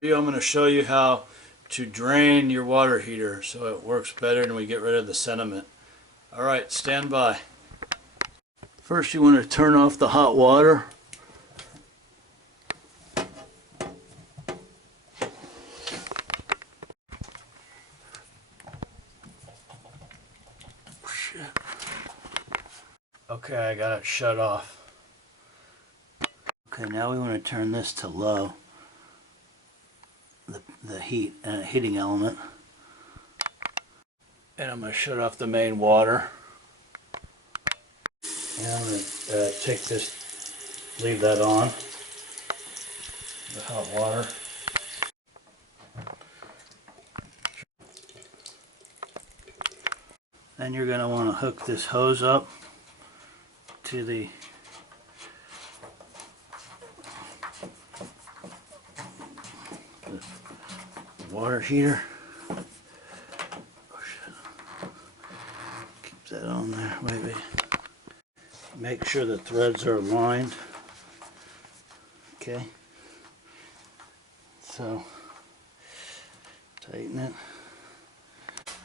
I'm going to show you how to drain your water heater so it works better and we get rid of the sediment. Alright, stand by. First you want to turn off the hot water. Okay, I got it shut off. Okay, now we want to turn this to low. The heating element. And I'm going to shut off the main water. And I'm going to take this, leave that on, the hot water. Then you're going to want to hook this hose up to the water heater. Keep that on there. Wait. Make sure the threads are aligned. Okay. So tighten it.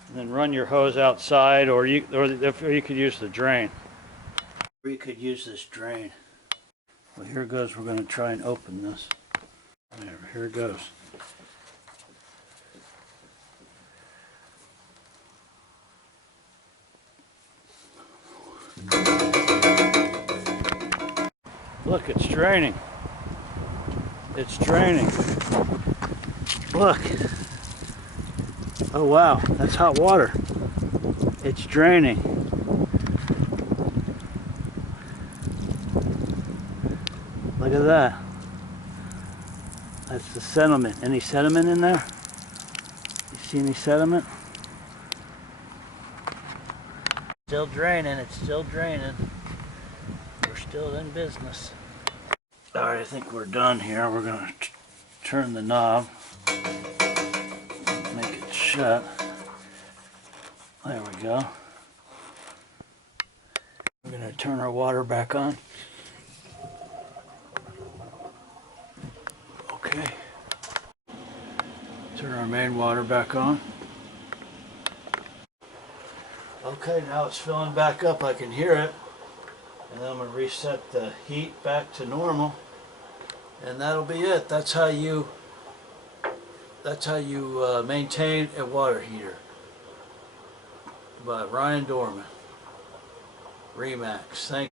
And then run your hose outside, or you could use the drain. Or you could use this drain. Well, here goes. We're going to try and open this. There, here it goes. Look, it's draining. It's draining. Look. Oh wow, that's hot water. It's draining. Look at that. That's the sediment. Any sediment in there? You see any sediment? Still draining, it's still draining. We're still in business. Alright, I think we're done here. We're going to turn the knob. Make it shut. There we go. We're going to turn our water back on. Okay. Turn our main water back on. Okay, now it's filling back up. I can hear it. And then I'm going to reset the heat back to normal. And that'll be it. That's how you maintain a water heater. By Ryan Dorman. Remax. Thank you.